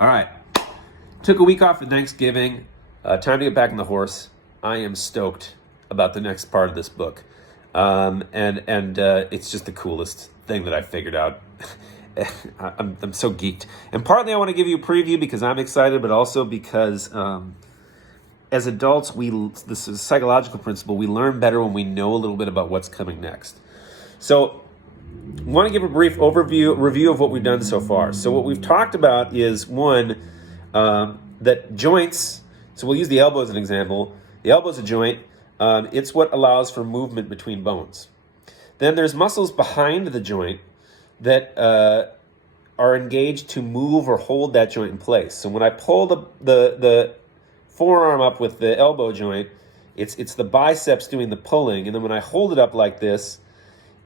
All right. Took a week off for Thanksgiving. Time to get back on the horse. I am stoked about the next part of this book. And it's just the coolest thing that I figured out. I'm so geeked. And partly I want to give you a preview because I'm excited, but also because as adults, this is a psychological principle. We learn better when we know a little bit about what's coming next. So I want to give a brief review of what we've done so far. So what we've talked about is, one, that joints, so we'll use the elbow as an example. The elbow is a joint. It's what allows for movement between bones. Then there's muscles behind the joint that are engaged to move or hold that joint in place. So when I pull the forearm up with the elbow joint, it's the biceps doing the pulling. And then when I hold it up like this,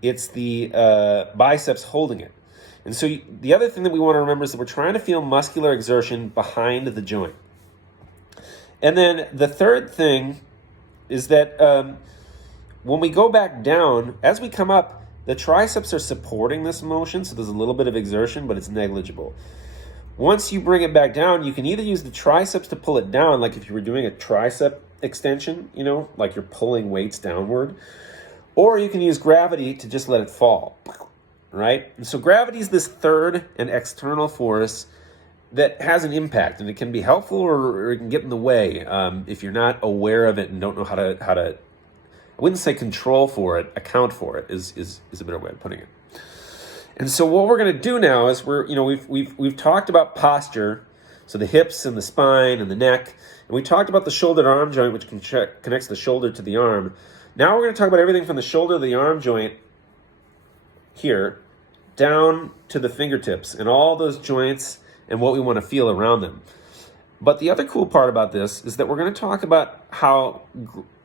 it's the biceps holding it. And so the other thing that we want to remember is that we're trying to feel muscular exertion behind the joint. And then the third thing is that when we go back down, as we come up, the triceps are supporting this motion, so there's a little bit of exertion, but it's negligible. Once you bring it back down, you can either use the triceps to pull it down, like if you were doing a tricep extension, like you're pulling weights downward, or you can use gravity to just let it fall, right? And so gravity is this third and external force that has an impact, and it can be helpful or it can get in the way if you're not aware of it and don't know how to I wouldn't say control for it, account for it is a better way of putting it. And so what we're going to do now is we've talked about posture, so the hips and the spine and the neck, and we talked about the shoulder to arm joint, which connects the shoulder to the arm. Now we're going to talk about everything from the shoulder to the arm joint here down to the fingertips and all those joints and what we want to feel around them. But the other cool part about this is that we're going to talk about how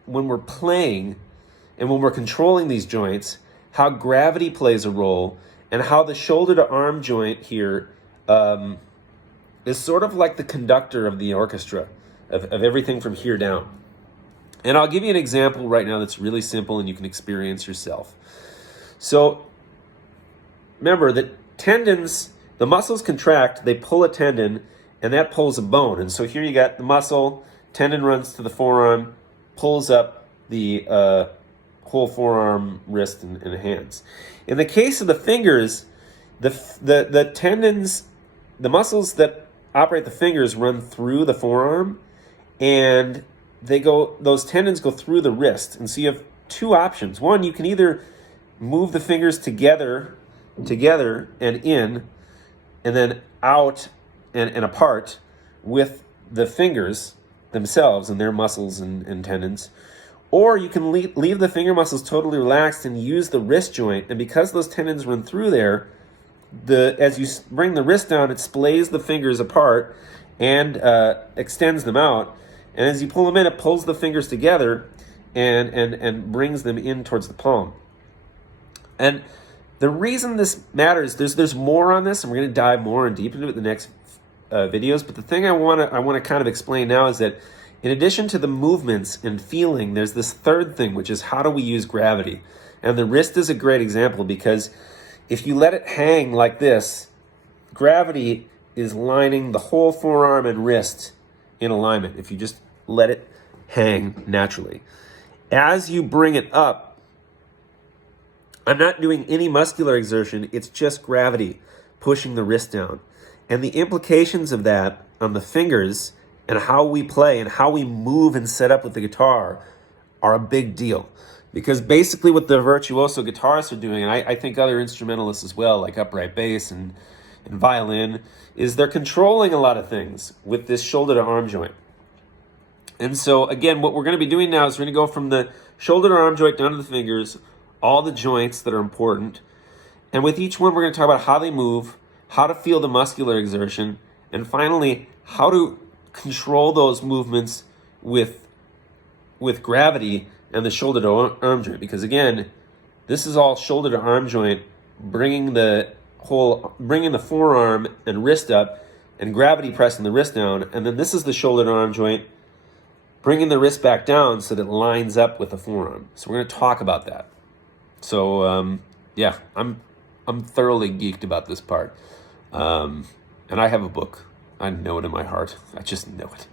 when we're playing and when we're controlling these joints, how gravity plays a role and how the shoulder to arm joint here is sort of like the conductor of the orchestra of everything from here down. And I'll give you an example right now that's really simple and you can experience yourself. So remember that tendons, the muscles contract, they pull a tendon, and that pulls a bone. And so here you got the muscle, tendon runs to the forearm, pulls up the whole forearm, wrist, and hands. In the case of the fingers, the tendons, the muscles that operate the fingers run through the forearm, and those tendons go through the wrist. And so you have two options. One, you can either move the fingers together and in, and then out and apart with the fingers themselves and their muscles and tendons. Or you can leave the finger muscles totally relaxed and use the wrist joint. And because those tendons run through there, as you bring the wrist down, it splays the fingers apart and extends them out. And as you pull them in, it pulls the fingers together and brings them in towards the palm. And the reason this matters, there's more on this, and we're going to dive more and deep into it in the next videos. But the thing I want to kind of explain now is that in addition to the movements and feeling, there's this third thing, which is how do we use gravity? And the wrist is a great example because if you let it hang like this, gravity is lining the whole forearm and wrist in alignment. If you just let it hang naturally. As you bring it up, I'm not doing any muscular exertion. It's just gravity pushing the wrist down. And the implications of that on the fingers and how we play and how we move and set up with the guitar are a big deal. Because basically what the virtuoso guitarists are doing, and I think other instrumentalists as well, like upright bass and violin, is they're controlling a lot of things with this shoulder to arm joint. And so again, what we're going to be doing now is we're going to go from the shoulder to arm joint down to the fingers, all the joints that are important. And with each one, we're going to talk about how they move, how to feel the muscular exertion, and finally, how to control those movements with gravity and the shoulder to arm joint. Because again, this is all shoulder to arm joint, bringing the forearm and wrist up, and gravity pressing the wrist down. And then this is the shoulder to arm joint, bringing the wrist back down so that it lines up with the forearm. So we're going to talk about that. So yeah, I'm thoroughly geeked about this part, and I have a book I know it in my heart. I just know it.